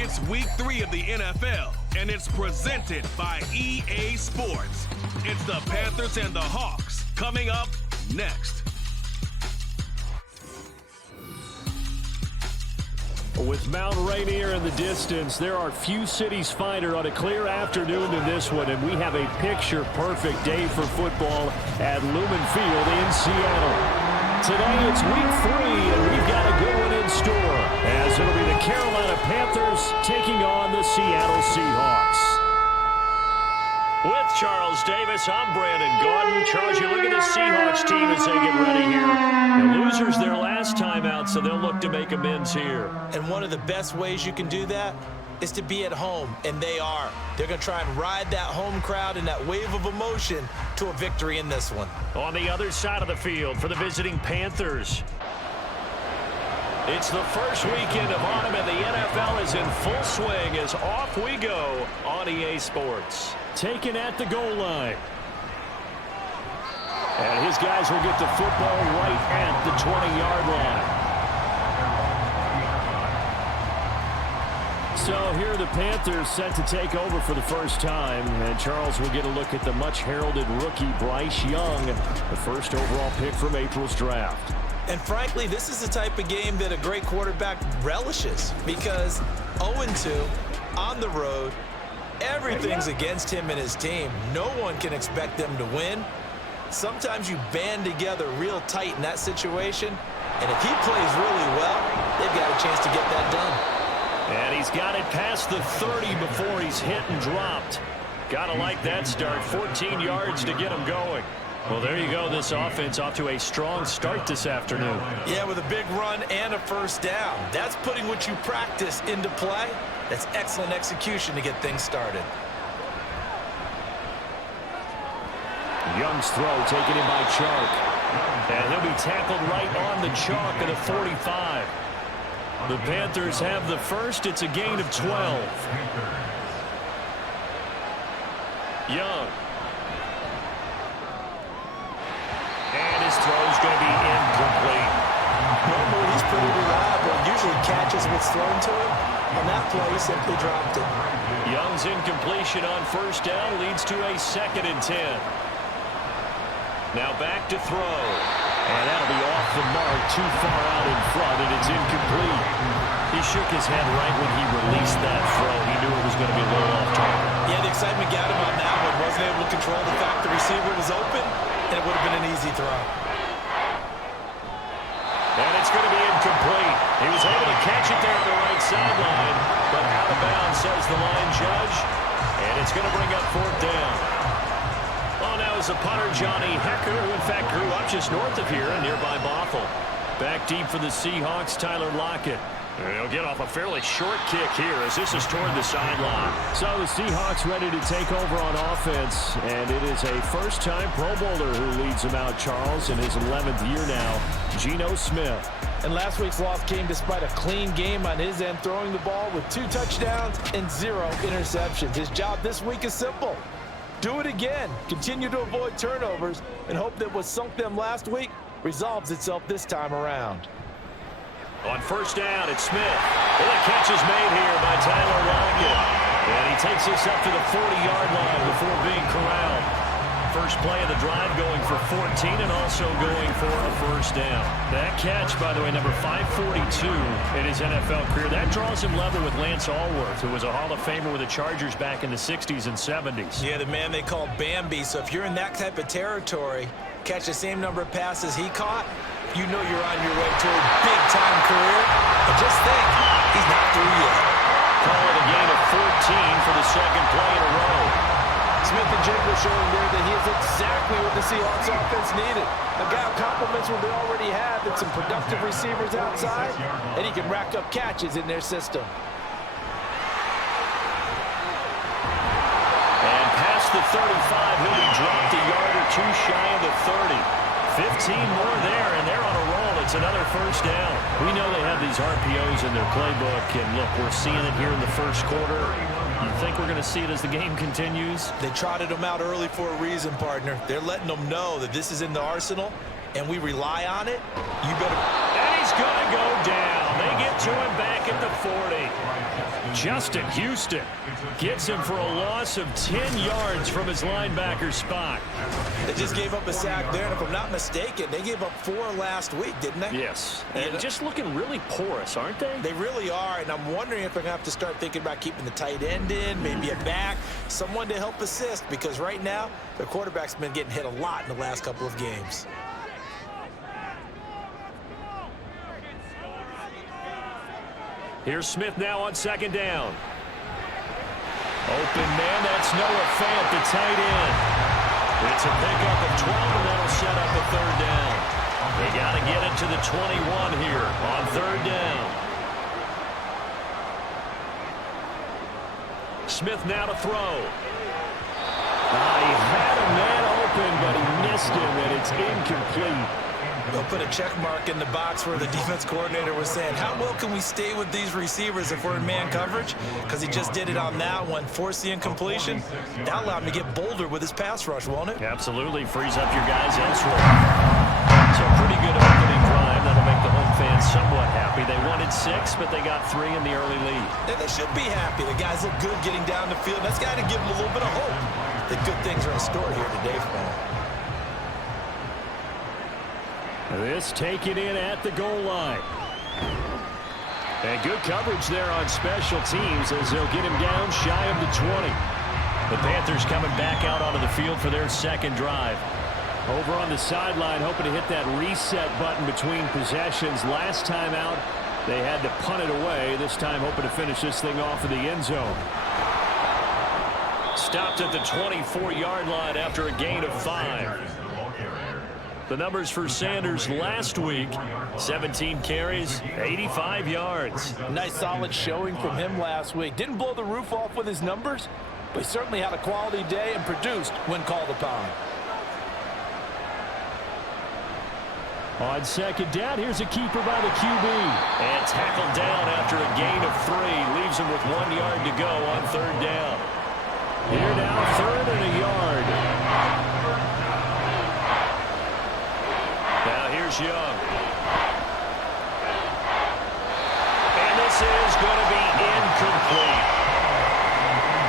It's week 3 of the NFL, and it's presented by EA Sports. It's the Panthers and the Hawks coming up next. With Mount Rainier in the distance, there are few cities finer on a clear afternoon than this one, and we have a picture-perfect day for football at Lumen Field in Seattle. Today it's week 3, and we've got a good one in store, as it'll be the Carolina Panthers taking on the Seattle Seahawks. With Charles Davis, I'm Brandon Gaudin. Charles, you look at the Seahawks team as they get ready here. The losers their last time out, so they'll look to make amends here. And one of the best ways you can do that is to be at home, and they are. They're going to try and ride that home crowd and that wave of emotion to a victory in this one. On the other side of the field for the visiting Panthers. It's the first weekend of autumn, and the NFL is in full swing as off we go on EA Sports. Taken at the goal line. And his guys will get the football right at the 20-yard line. So here are the Panthers set to take over for the first time. And Charles will get a look at the much-heralded rookie Bryce Young, the first overall pick from April's draft. And frankly, this is the type of game that a great quarterback relishes, because 0-2 on the road, everything's against him and his team. No one can expect them to win. Sometimes you band together real tight in that situation, and if he plays really well, they've got a chance to get that done. And he's got it past the 30 before he's hit and dropped. Gotta like that start. 14 yards to get him going. Well, there you go. This offense off to a strong start this afternoon. Yeah, with a big run and a first down. That's putting what you practice into play. That's excellent execution to get things started. Young's throw taken in by Chark. And he'll be tackled right on the chalk of the 45. The Panthers have the first. It's a gain of 12. Young. And his throw's going to be incomplete. Normally he's pretty reliable. Usually catches what's thrown to him. On that play, he simply dropped it. Young's incompletion on first down leads to a 2nd and 10. Now back to throw. And that'll be off the mark, too far out in front, and it's incomplete. He shook his head right when he released that throw. He knew it was going to be a little off target. Yeah, the excitement got him on that one. Wasn't able to control the fact the receiver was open, and it would have been an easy throw. And it's going to be incomplete. He was able to catch it there at the right sideline, but out of bounds, says the line judge. And it's going to bring up 4th down. Oh, now is the punter, Johnny Hecker, who in fact grew up just north of here in nearby Bothell. Back deep for the Seahawks, Tyler Lockett. He'll get off a fairly short kick here as this is toward the sideline. So the Seahawks ready to take over on offense, and it is a first-time Pro Bowler who leads them out, Charles, in his 11th year now, Geno Smith. And last week's loss came despite a clean game on his end, throwing the ball with 2 touchdowns and 0 interceptions. His job this week is simple. Do it again. Continue to avoid turnovers and hope that what sunk them last week resolves itself this time around. On first down, it's Smith. Well, the catch is made here by Tyler Lockett. And he takes this up to the 40-yard line before being corralled. First play of the drive going for 14 and also going for a first down. That catch, by the way, number 542 in his NFL career. That draws him level with Lance Allworth, who was a Hall of Famer with the Chargers back in the 60s and 70s. Yeah, the man they call Bambi. So if you're in that type of territory, catch the same number of passes he caught, you know you're on your way to a big-time career. And just think, he's not through yet. Call it a gain of 14 for the second play in a row. Smith and Jigba showing there that he is exactly what the Seahawks offense needed. A guy who complements what they already have and some productive receivers outside, and he can rack up catches in their system. And past the 35, he'll be dropped a yard or 2 shy of the 30. 15 more there, and they're on a roll. It's another first down. We know they have these RPOs in their playbook, and look, we're seeing it here in the first quarter. You think we're going to see it as the game continues? They trotted them out early for a reason, partner. They're letting them know that this is in the arsenal, and we rely on it. You better... And he's going to go down. They get it to him back at the 40. Justin Houston gets him for a loss of 10 yards from his linebacker spot. They just gave up a sack there, and if I'm not mistaken, they gave up 4 last week, didn't they? Yes, and just looking really porous, aren't they? They really are, and I'm wondering if they're going to have to start thinking about keeping the tight end in, maybe a back, someone to help assist, because right now, their quarterback's been getting hit a lot in the last couple of games. Here's Smith now on second down. Open man, that's Noah Fant, the tight end. It's a pickup of 12, and that'll set up a third down. They got to get it to the 21 here on third down. Smith now to throw. He had a man open, but he missed him, and it's incomplete. They'll put a check mark in the box where the defense coordinator was saying, how well can we stay with these receivers if we're in man coverage? Because he just did it on that one, force the incompletion. That allowed him to get bolder with his pass rush, won't it? Absolutely. Frees up your guys elsewhere. So pretty good opening drive. That'll make the home fans somewhat happy. They wanted 6, but they got 3 in the early lead. And they should be happy. The guys look good getting down the field. That's got to give them a little bit of hope that good things are in store here today for them. This taken in at the goal line. And good coverage there on special teams as they'll get him down shy of the 20. The Panthers coming back out onto the field for their second drive. Over on the sideline, hoping to hit that reset button between possessions. Last time out, they had to punt it away. This time hoping to finish this thing off in the end zone. Stopped at the 24-yard line after a gain of 5. The numbers for Sanders last week, 17 carries, 85 yards. Nice solid showing from him last week. Didn't blow the roof off with his numbers, but he certainly had a quality day and produced when called upon. On second down, here's a keeper by the QB. And tackled down after a gain of 3. Leaves him with 1 yard to go on third down. Here now, third and a yard. Now here's Young. And this is going to be incomplete.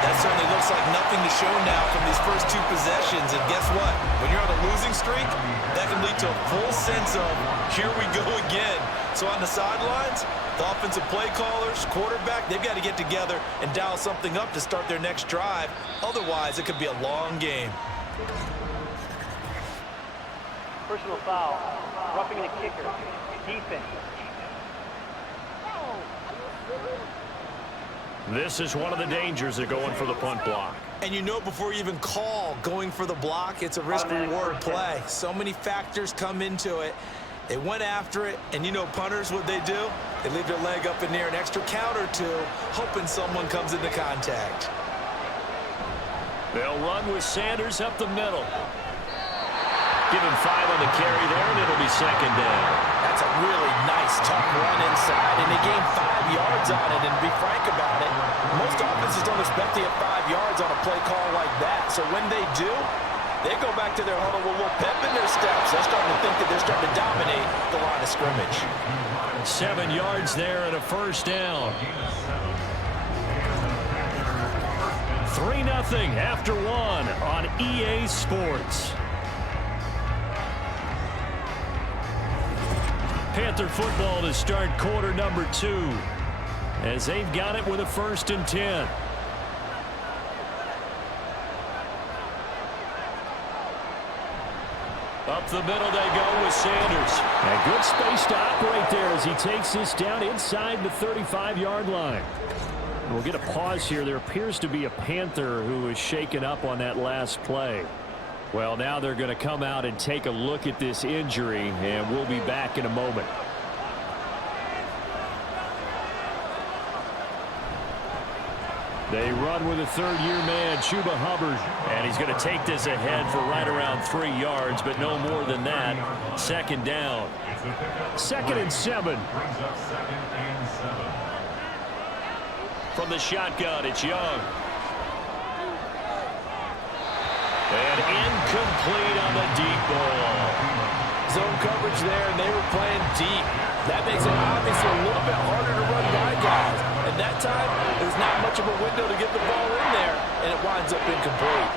That certainly looks like nothing to show now from these first 2 possessions. And guess what? When you're on a losing streak, that can lead to a full sense of, here we go again. So on the sidelines, the offensive play callers, quarterback, they've got to get together and dial something up to start their next drive. Otherwise, it could be a long game. Personal foul, roughing the kicker, defense. This is one of the dangers of going for the punt block. And you know before you even call going for the block, it's a risk-reward play. So many factors come into it. They went after it, and you know punters, what they do? They leave their leg up in the air an extra count or 2, hoping someone comes into contact. They'll run with Sanders up the middle. Give him 5 on the carry there, and it'll be second down. That's a really nice, tough run inside, and they gained 5 yards on it. And to be frank about it, most offenses don't expect to get 5 yards on a play call like that. So when they do, they go back to their huddle with a little pep in their steps. They're starting to think that they're starting to dominate the line of scrimmage. 7 yards there and a first down. 3-0 after 1 on EA Sports. Panther football to start quarter number 2 as they've got it with a 1st and 10. Up the middle they go with Sanders. A good space to operate there as he takes this down inside the 35-yard line. We'll get a pause here. There appears to be a Panther who was shaken up on that last play. Well, now they're going to come out and take a look at this injury, and we'll be back in a moment. They run with a third-year man, Chuba Hubbard. And he's going to take this ahead for right around 3 yards, but no more than that. Second down. 2nd and 7. From the shotgun, it's Young. And incomplete on the deep ball. zone coverage there, and they were playing deep. That makes it obviously a little bit harder to run by guys. And that time, there's not much of a window to get the ball in there, and it winds up incomplete.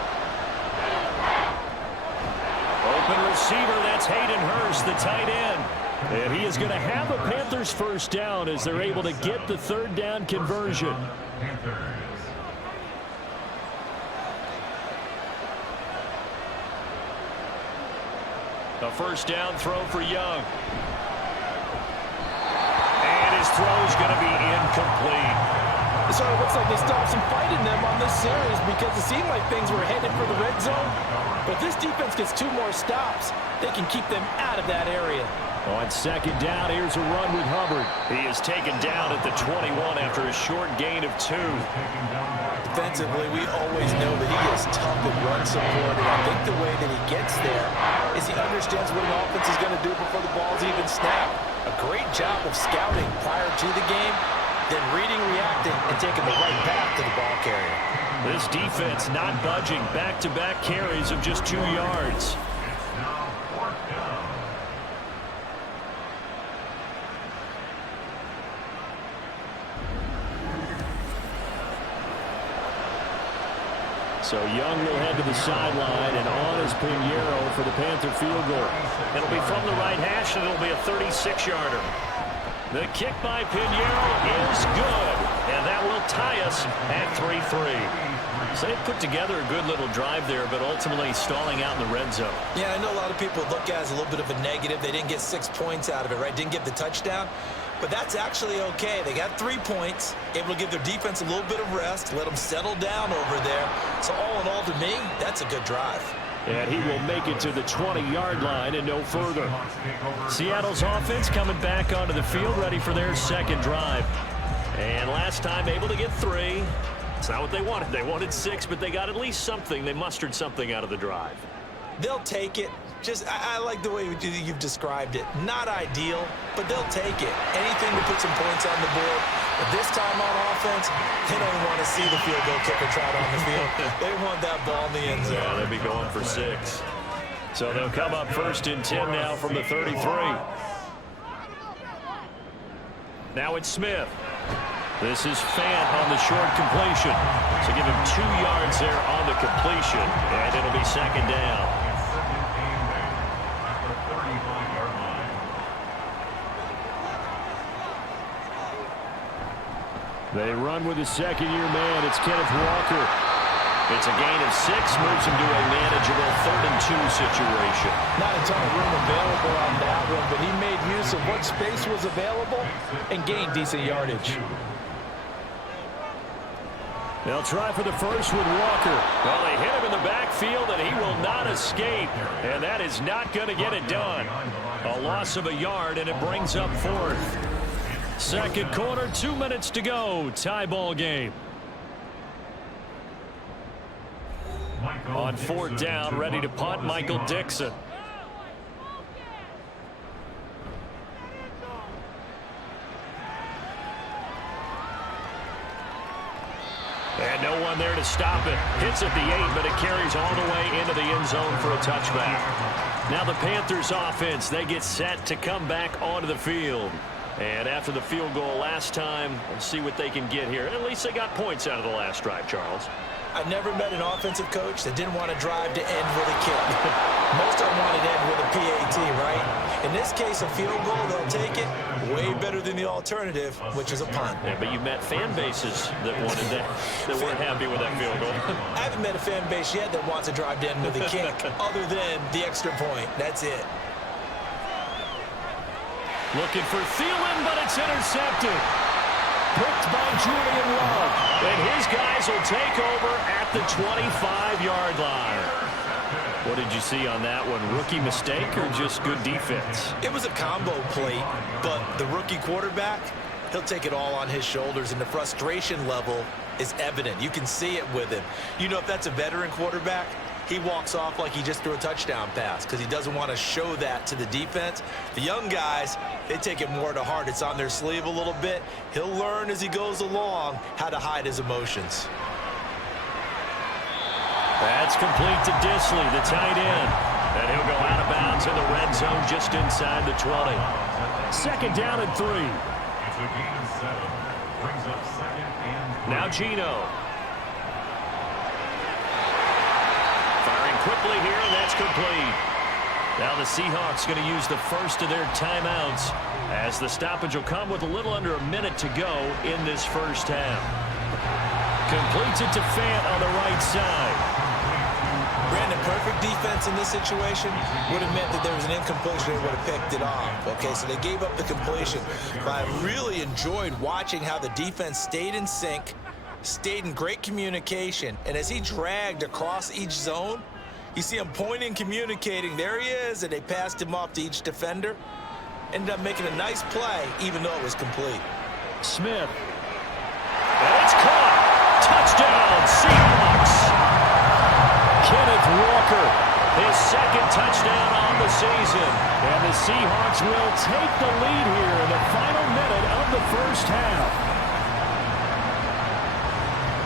Open receiver, that's Hayden Hurst, the tight end. And he is going to have a Panthers first down as they're able to get the third down conversion. A first down throw for Young. And his throw is going to be incomplete. It sort of looks like they still have some fight in them on this series because it seemed like things were headed for the red zone. But this defense gets 2 more stops. They can keep them out of that area. On second down, here's a run with Hubbard. He is taken down at the 21 after a short gain of 2. Defensively, we always know that he is tough and run support, and I think the way that he gets there is he understands what an offense is going to do before the ball's even snapped. A great job of scouting prior to the game, then reading, reacting, and taking the right path to the ball carrier. This defense not budging. Back-to-back carries of just 2 yards. So Young will head to the sideline, and on is Pinheiro for the Panther field goal. It'll be from the right hash, and it'll be a 36-yarder. The kick by Pinheiro is good, and that will tie us at 3-3. So they put together a good little drive there, but ultimately stalling out in the red zone. Yeah, I know a lot of people look at it as a little bit of a negative. They didn't get 6 points out of it, right? Didn't get the touchdown. But that's actually okay. They got 3 points, able to give their defense a little bit of rest, let them settle down over there. So all in all, to me, that's a good drive. And he will make it to the 20-yard line and no further. Seattle's offense coming back onto the field, ready for their second drive. And last time able to get 3. It's not what they wanted. They wanted 6, but they got at least something. They mustered something out of the drive. They'll take it. I like the way you've described it. Not ideal, but they'll take it. Anything to put some points on the board. But this time on offense, they don't want to see the field goal kicker trot on the field. They want that ball in the end zone. Yeah, they'll be going for 6. So they'll come up 1st and 10 now from the 33. Now it's Smith. This is Fant on the short completion. So give him 2 yards there on the completion, and it'll be second down. They run with a second-year man. It's Kenneth Walker. It's a gain of 6, moves him to a manageable 3rd and 2 situation. Not a ton of room available on that one, but he made use of what space was available and gained decent yardage. They'll try for the first with Walker. Well, they hit him in the backfield, and he will not escape. And that is not going to get it done. A loss of a yard, and it brings up 4th. Second quarter, 2 minutes to go. Tie ball game. On 4th down, ready to punt, Michael Dixon. And no one there to stop it. Hits at the 8, but it carries all the way into the end zone for a touchback. Now the Panthers offense, they get set to come back onto the field. And after the field goal last time, we'll see what they can get here. At least they got points out of the last drive, Charles. I've never met an offensive coach that didn't want to drive to end with a kick. Most of them want to end with a PAT, right? In this case, a field goal, they'll take it. Way better than the alternative, which is a punt. Yeah, but you met fan bases that wanted that, that weren't happy with that field goal. I haven't met a fan base yet that wants to drive to end with a kick, other than the extra point. That's it. Looking for Thielen, but it's intercepted. Picked by Julian Love. And his guys will take over at the 25-yard line. What did you see on that one? Rookie mistake or just good defense? It was a combo plate, but the rookie quarterback, he'll take it all on his shoulders, and the frustration level is evident. You can see it with him. You know, if that's a veteran quarterback, he walks off like he just threw a touchdown pass because he doesn't want to show that to the defense. The young guys, they take it more to heart. It's on their sleeve a little bit. He'll learn as he goes along how to hide his emotions. That's complete to Disley, the tight end. And he'll go out of bounds Lions in the red zone just inside the 20. Second down and 3. It's a gain of 7. Brings up second and 3. Now Gino. Firing quickly here, and that's complete. Now the Seahawks going to use the first of their timeouts as the stoppage will come with a little under a minute to go in this first half. Completes it to Fant on the right side. Brandon, perfect defense in this situation would have meant that there was an incompletion. They would have picked it off. Okay, so they gave up the completion. But I really enjoyed watching how the defense stayed in sync, stayed in great communication, and as he dragged across each zone, you see him pointing, communicating. There he is, and they passed him off to each defender. Ended up making a nice play, even though it was complete. Smith. And it's caught. Touchdown, Seahawks. Kenneth Walker, his second touchdown on the season. And the Seahawks will take the lead here in the final minute of the first half.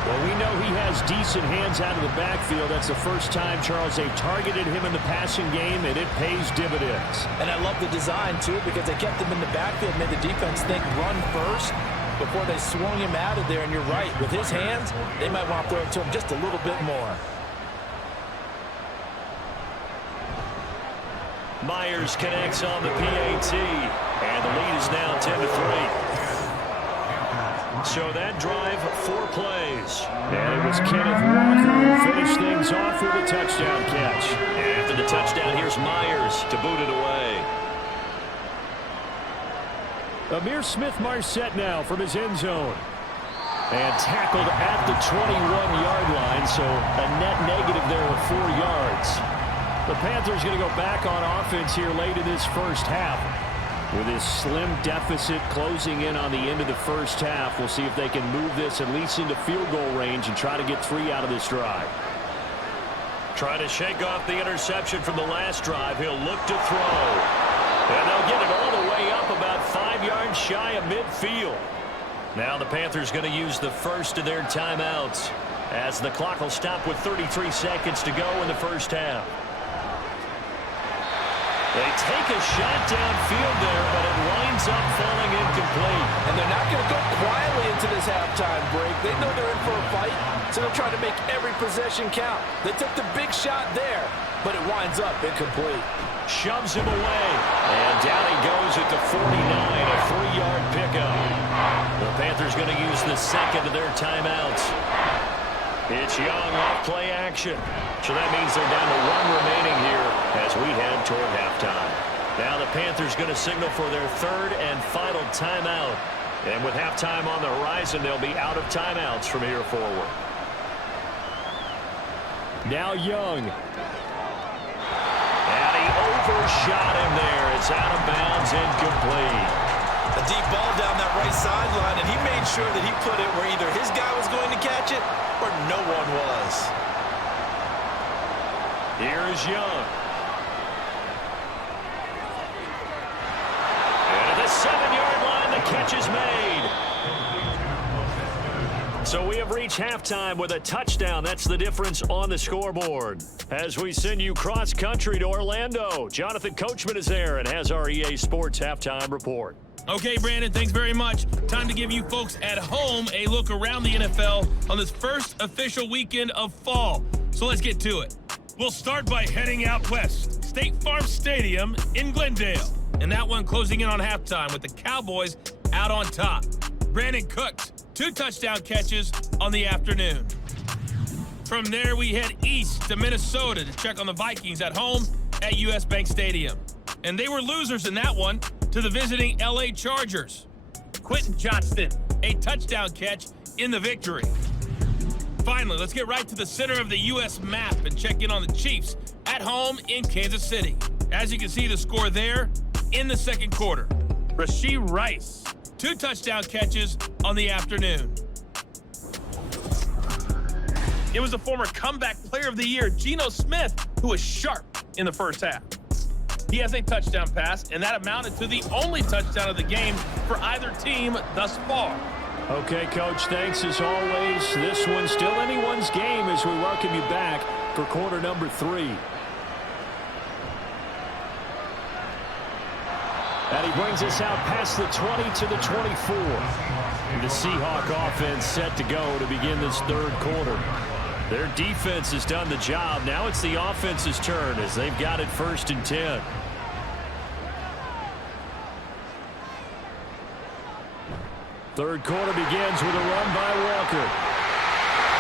Well, we know he has decent hands out of the backfield. That's the first time, Charles, they've targeted him in the passing game, and it pays dividends. And I love the design, too, because they kept him in the backfield, made the defense think run first before they swung him out of there. And you're right, with his hands, they might want to throw it to him just a little bit more. Myers connects on the PAT, and the lead is now 10-3. So that drive, 4 plays. And it was Kenneth Walker who finished things off with a touchdown catch. And after the touchdown, here's Myers to boot it away. Amir Smith-Marset now from his end zone. And tackled at the 21-yard line, so a net negative there of 4 yards. The Panthers going to go back on offense here late in this first half. With his slim deficit closing in on the end of the first half, we'll see if they can move this at least into field goal range and try to get 3 out of this drive. Trying to shake off the interception from the last drive. He'll look to throw. And they'll get it all the way up about 5 yards shy of midfield. Now the Panthers going to use the first of their timeouts as the clock will stop with 33 seconds to go in the first half. They take a shot downfield there, but it winds up falling incomplete. And they're not going to go quietly into this halftime break. They know they're in for a fight, so they'll try to make every possession count. They took the big shot there, but it winds up incomplete. Shoves him away, and down he goes at the 49, a 3-yard pickup. The Panthers going to use the second of their timeouts. It's Young off play action. So that means they're down to 1 remaining here as we head toward halftime. Now the Panthers going to signal for their 3rd and final timeout. And with halftime on the horizon, they'll be out of timeouts from here forward. Now Young. And he overshot him there. It's out of bounds, incomplete. A deep ball down that right sideline, and he made sure that he put it where either his guy was going to catch it or no one was. Here's Young. And at the 7-yard line, the catch is made. So we have reached halftime with a touchdown. That's the difference on the scoreboard. As we send you cross-country to Orlando, Jonathan Coachman is there and has our EA Sports halftime report. Okay, Brandon, thanks very much. Time to give you folks at home a look around the NFL on this first official weekend of fall. So let's get to it. We'll start by heading out west. State Farm Stadium in Glendale. And that one closing in on halftime with the Cowboys out on top. Brandon Cooks, 2 touchdown catches on the afternoon. From there, we head east to Minnesota to check on the Vikings at home at US Bank Stadium. And they were losers in that one to the visiting LA Chargers. Quentin Johnston, a touchdown catch in the victory. Finally, let's get right to the center of the U.S. map and check in on the Chiefs at home in Kansas City. As you can see, the score there in the second quarter. Rashee Rice, 2 touchdown catches on the afternoon. It was the former comeback player of the year, Geno Smith, who was sharp in the first half. He has a touchdown pass, and that amounted to the only touchdown of the game for either team thus far. Okay, Coach, thanks as always. This one's still anyone's game as we welcome you back for quarter number 3. brings us out past the 20 to the 24. The Seahawk offense set to go to begin this third quarter. Their defense has done the job. Now it's the offense's turn as they've got it 1st and 10. Third quarter begins with a run by Walker.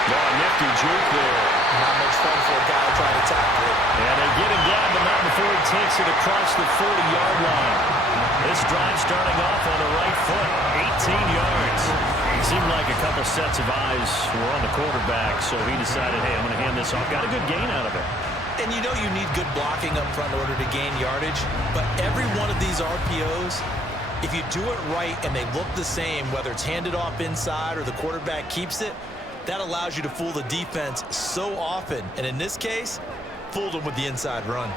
Nifty juke there. Not much fun for a guy trying to tackle it. And they get him down, but not before he takes it across the 40-yard line. This drive starting off on the right foot, 18 yards. It seemed like a couple sets of eyes were on the quarterback, so he decided, hey, I'm going to hand this off. Got a good gain out of it. And you know you need good blocking up front in order to gain yardage, but every one of these RPOs, if you do it right and they look the same, whether it's handed off inside or the quarterback keeps it, that allows you to fool the defense so often. And in this case, fooled them with the inside run.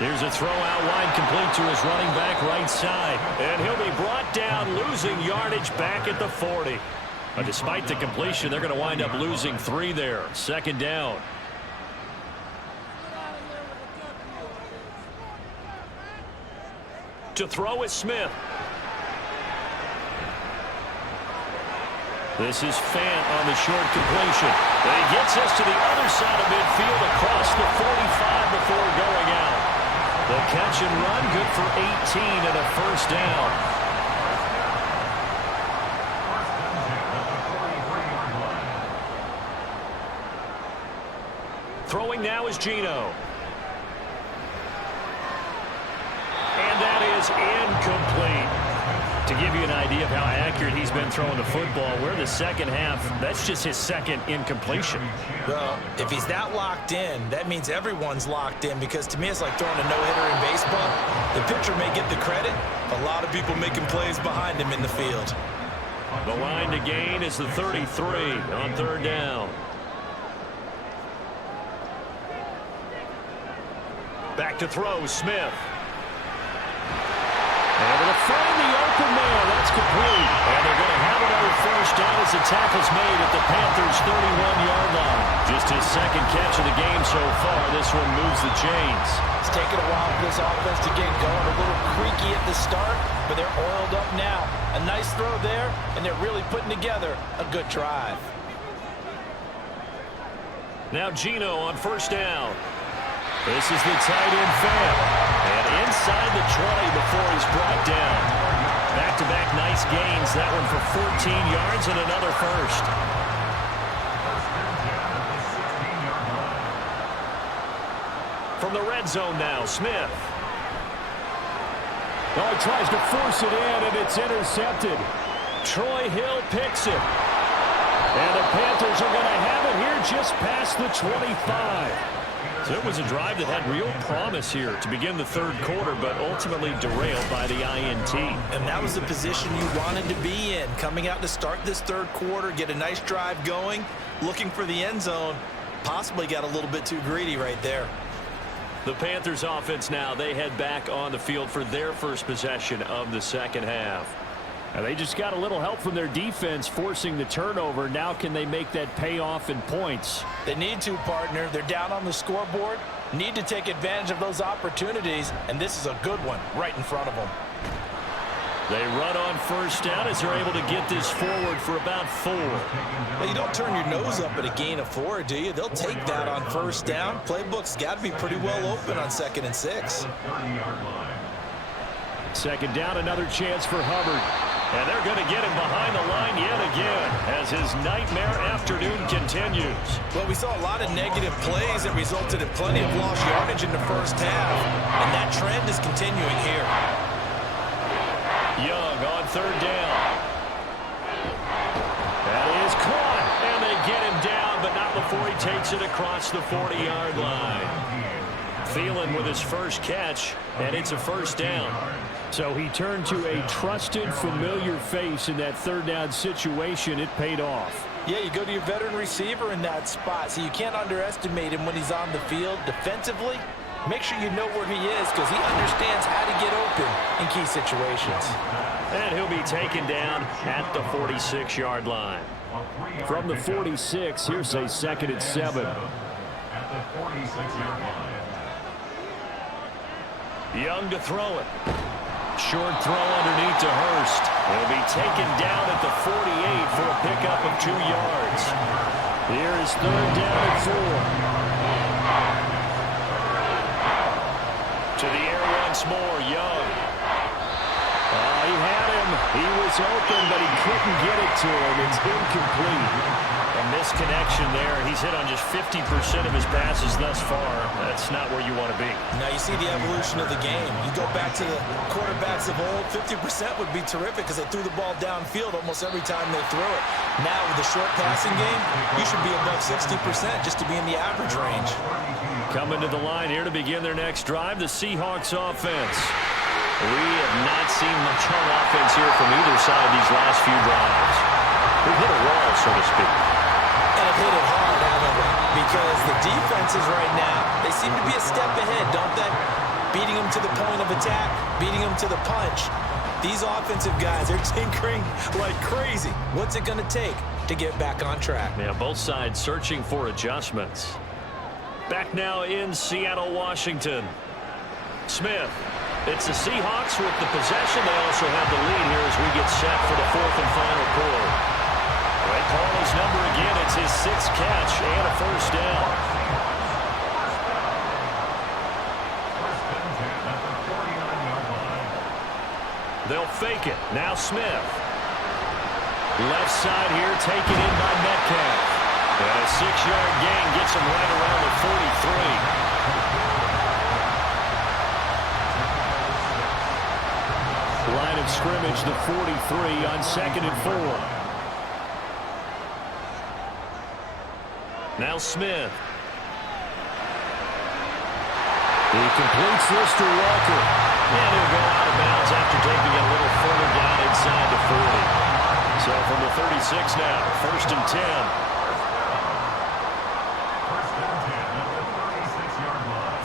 Here's a throw out wide, complete to his running back right side. And he'll be brought down, losing yardage back at the 40. But despite the completion, they're going to wind up losing 3 there. 2nd down. To throw is Smith. This is Fant on the short completion. And he gets us to the other side of midfield across the 45 before going out. The catch and run good for 18 and a 1st down. Throwing now is Geno. And that is incomplete. To give you an idea of how accurate he's been throwing the football, we're in the second half. That's just his 2nd incompletion. Well, if he's that locked in, that means everyone's locked in, because to me it's like throwing a no-hitter in baseball. The pitcher may get the credit, a lot of people making plays behind him in the field. The line to gain is the 33 on 3rd down. Back to throw, Smith. Able to find the open man. That's complete. And they're going to have another 1st down as the tackle's made at the Panthers' 31-yard line. Just his 2nd catch of the game so far. This one moves the chains. It's taken a while for this offense to get going. A little creaky at the start, but they're oiled up now. A nice throw there, and they're really putting together a good drive. Now Geno on 1st down. This is the tight end Fant. And inside the 20 before he's brought down. Back-to-back nice gains. That one for 14 yards and another 1st. From the red zone now, Smith. Oh, he tries to force it in, and it's intercepted. Troy Hill picks it. And the Panthers are going to have it here just past the 25. So it was a drive that had real promise here to begin the 3rd quarter, but ultimately derailed by the INT. And that was the position you wanted to be in, coming out to start this 3rd quarter, get a nice drive going, looking for the end zone. Possibly got a little bit too greedy right there. The Panthers offense now, they head back on the field for their 1st possession of the 2nd half. And they just got a little help from their defense forcing the turnover. Now can they make that pay off in points? They need to, partner. They're down on the scoreboard. Need to take advantage of those opportunities, and this is a good one right in front of them. They run on 1st down as they're able to get this forward for about 4. Well, you don't turn your nose up at a gain of 4, do you? They'll take that on 1st down. Playbook's got to be pretty well open on 2nd and 6. 2nd down, another chance for Hubbard. And they're going to get him behind the line yet again as his nightmare afternoon continues. Well, we saw a lot of negative plays that resulted in plenty of lost yardage in the 1st half, and that trend is continuing here. Young on 3rd down. That is caught, and they get him down, but not before he takes it across the 40-yard line. Thielen with his 1st catch, and it's a 1st down. So he turned to a trusted, familiar face in that 3rd down situation. It paid off. Yeah, you go to your veteran receiver in that spot, so you can't underestimate him when he's on the field. Defensively, make sure you know where he is because he understands how to get open in key situations. And he'll be taken down at the 46-yard line. From the 46, here's a 2nd and 7. At the 46-yard line. Young to throw it. Short throw underneath to Hurst. He'll be taken down at the 48 for a pickup of 2 yards. Here is third down and 4. To the air once more, Young. He had him. He was open, but he couldn't get it to him. It's incomplete. A misconnection there. He's hit on just 50% of his passes thus far. That's not where you want to be. Now you see the evolution of the game. You go back to the quarterbacks of old, 50% would be terrific because they threw the ball downfield almost every time they threw it. Now with the short passing game, you should be above 60% just to be in the average range. Coming to the line here to begin their next drive, the Seahawks offense. We have not seen much on offense here from either side these last few drives. We've hit a wall, so to speak. And have hit it hard, haven't we? Because the defenses right now, they seem to be a step ahead, don't they? Beating them to the point of attack, beating them to the punch. These offensive guys are tinkering like crazy. What's it going to take to get back on track? Yeah, both sides searching for adjustments. Back now in Seattle, Washington. Smith. It's the Seahawks with the possession. They also have the lead here as we get set for the 4th and final quarter. They call his number again. It's his 6th catch and a first down. They'll fake it. Now Smith. Left side here taken in by Metcalf. And a 6-yard gain gets him right around the 43. Line of scrimmage, the 43 on 2nd and 4. Now Smith. He completes this to Walker. And he'll go out of bounds after taking it a little further down inside the 40. So from the 36 now, 1st and 10.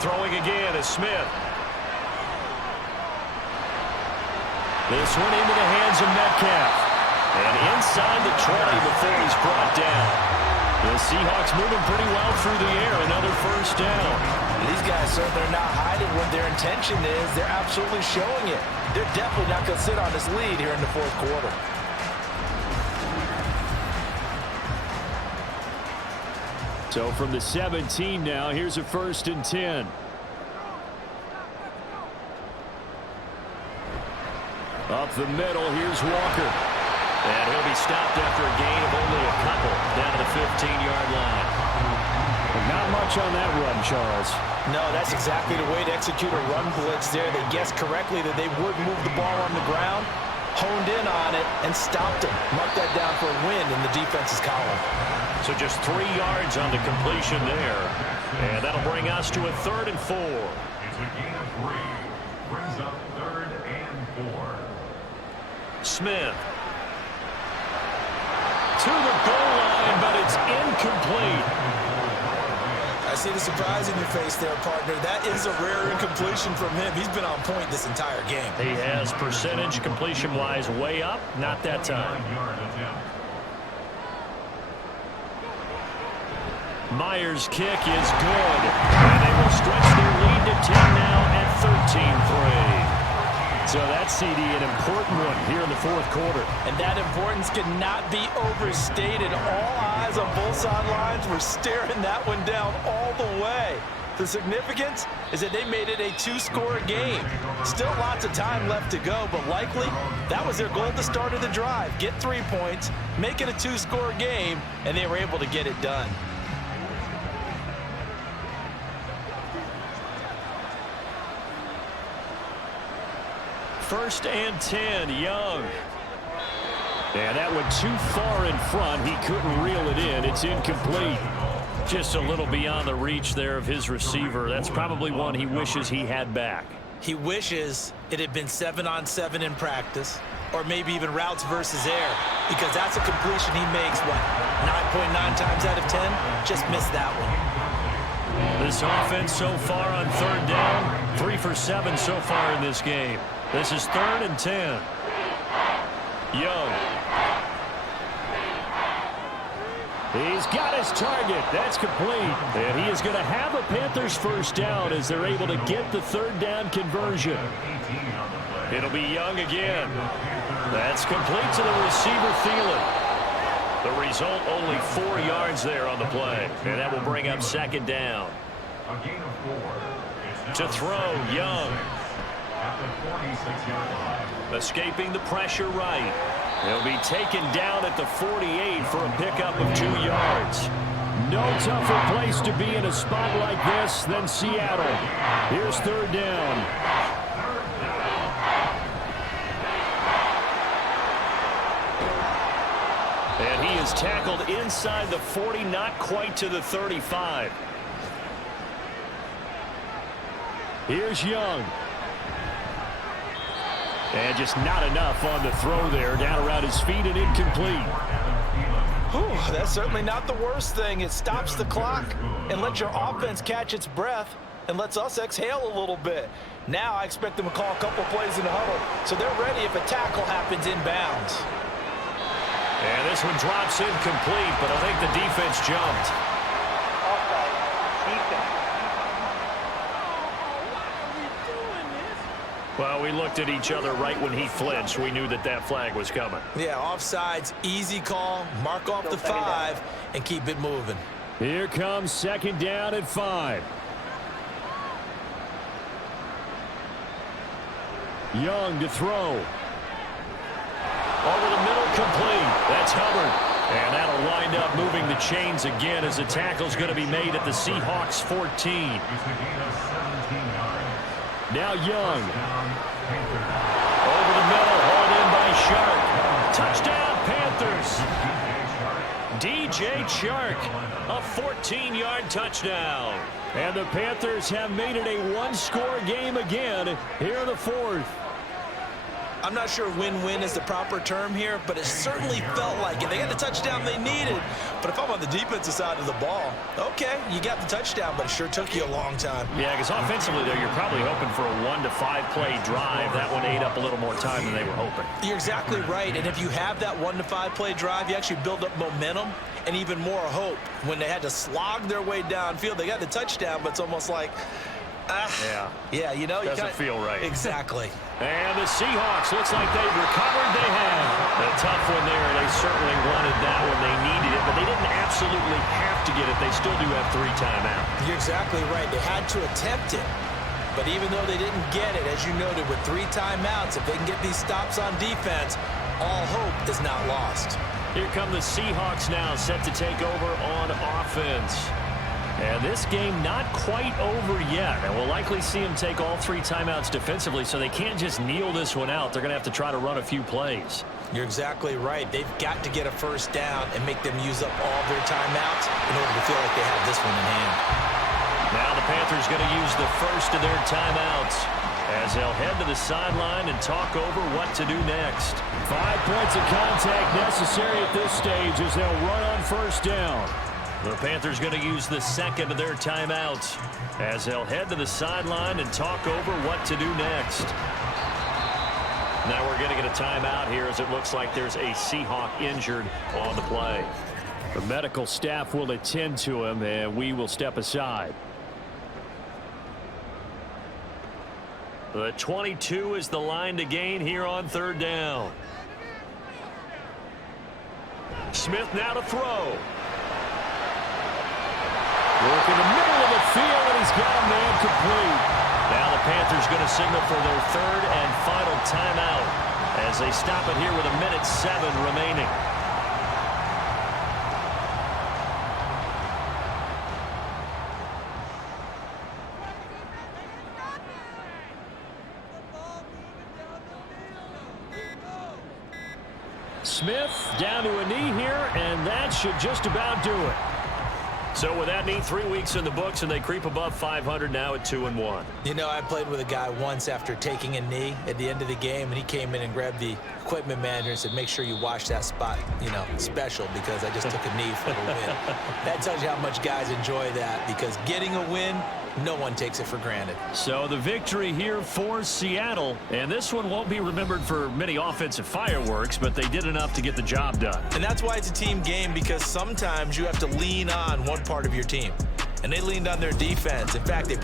Throwing again is Smith. This one into the hands of Metcalf. And inside the 20 before he's brought down. The Seahawks moving pretty well through the air. Another first down. These guys certainly are not hiding what their intention is. They're absolutely showing it. They're definitely not going to sit on this lead here in the 4th quarter. So from the 17 now, here's a 1st and 10. Up the middle, here's Walker. And he'll be stopped after a gain of only a couple down to the 15-yard line. Not much on that run, Charles. No, that's exactly the way to execute a run blitz there. They guessed correctly that they would move the ball on the ground, honed in on it, and stopped him. Mark that down for a win in the defense's column. So just 3 yards on the completion there. And that'll bring us to a 3rd and 4. It's a gain of 3. Brings up 3rd and 4. Smith. To the goal line, but it's incomplete. I see the surprise in your face there, partner. That is a rare incompletion from him. He's been on point this entire game. He has percentage completion-wise way up. Not that time. Myers' kick is good. And they will stretch their lead to 10 now at 13-3. So that CD, an important one here in the 4th quarter. And that importance cannot be overstated. All eyes on both sidelines were staring that one down all the way. The significance is that they made it a 2-score game. Still lots of time left to go, but likely that was their goal at the start of the drive. Get 3 points, make it a 2-score game, and they were able to get it done. First and 10, Young. And that went too far in front. He couldn't reel it in. It's incomplete. Just a little beyond the reach there of his receiver. That's probably one he wishes he had back. He wishes it had been 7-on-7 in practice, or maybe even routes versus air, because that's a completion he makes, what, 9.9 times out of 10? Just missed that one. This offense so far on 3rd down, 3 for 7 so far in this game. This is 3rd and 10. Young. He's got his target. That's complete. And he is going to have a Panthers first down as they're able to get the 3rd down conversion. 18 on the play. It'll be Young again. That's complete to the receiver, Thielen. The result, only 4 yards there on the play. And that will bring up second down. A gain of 4. To throw, Young. At the 46-yard line. Escaping the pressure right. He'll be taken down at the 48 for a pickup of 2 yards. No tougher place to be in a spot like this than Seattle. Here's third down. And he is tackled inside the 40, not quite to the 35. Here's Young. And just not enough on the throw there. Down around his feet and incomplete. Whew, that's certainly not the worst thing. It stops the clock and lets your offense catch its breath and lets us exhale a little bit. Now I expect them to call a couple plays in the huddle so they're ready if a tackle happens inbounds. And this one drops incomplete, but I think the defense jumped. Offside. Defense. Well, we looked at each other right when he flinched. We knew that that flag was coming. Yeah, offsides, easy call, mark off the 5, and keep it moving. Here comes second down at 5. Young to throw. Over the middle, complete. That's Hubbard. And that'll wind up moving the chains again as the tackle's going to be made at the Seahawks 14. It's a gain of 17 yards. Now Young. Over the middle, hauled in by Shark. Touchdown, Panthers. DJ Shark, a 14-yard touchdown. And the Panthers have made it a one-score game again here in the fourth. I'm not sure win-win is the proper term here, but it certainly felt like it. They got the touchdown they needed. But if I'm on the defensive side of the ball, okay, you got the touchdown, but it sure took you a long time. Yeah, because offensively there, you're probably hoping for a 1 to 5 play drive. That one ate up a little more time than they were hoping. You're exactly right. And if you have that 1 to 5 play drive, you actually build up momentum and even more hope. When they had to slog their way downfield, they got the touchdown, but it's almost like, yeah, you know, doesn't feel right. Exactly. And the Seahawks, looks like they've recovered. They have. A tough one there. They certainly wanted that one. They needed it, but they didn't absolutely have to get it. They still do have 3 timeouts. You're exactly right. They had to attempt it. But even though they didn't get it, as you noted, with 3 timeouts, if they can get these stops on defense, all hope is not lost. Here come the Seahawks now, set to take over on offense. And this game not quite over yet. And we'll likely see them take all 3 timeouts defensively, so they can't just kneel this one out. They're going to have to try to run a few plays. You're exactly right. They've got to get a first down and make them use up all their timeouts in order to feel like they have this one in hand. Now the Panthers going to use the first of their timeouts as they'll head to the sideline and talk over what to do next. 5 points of contact necessary at this stage as they'll run on first down. The Panthers going to use the second of their timeouts as they'll head to the sideline and talk over what to do next. Now we're going to get a timeout here as it looks like there's a Seahawk injured on the play. The medical staff will attend to him, and we will step aside. The 22 is the line to gain here on third down. Smith now to throw. Work in the middle of the field, and he's got a man complete. Now the Panthers going to signal for their third and final timeout as they stop it here with 1:07 remaining. Smith down to a knee here, and that should just about do it. So with that knee, 3 weeks in the books, and they creep above 500 now at 2-1. You know, I played with a guy once after taking a knee at the end of the game, and he came in and grabbed the equipment manager and said, make sure you wash that spot, you know, special, because I just took a knee for the win. That tells you how much guys enjoy that, because getting a win, no one takes it for granted. So the victory here for Seattle, and this one won't be remembered for many offensive fireworks, but they did enough to get the job done. And that's why it's a team game, because sometimes you have to lean on one part of your team. And they leaned on their defense. In fact, they probably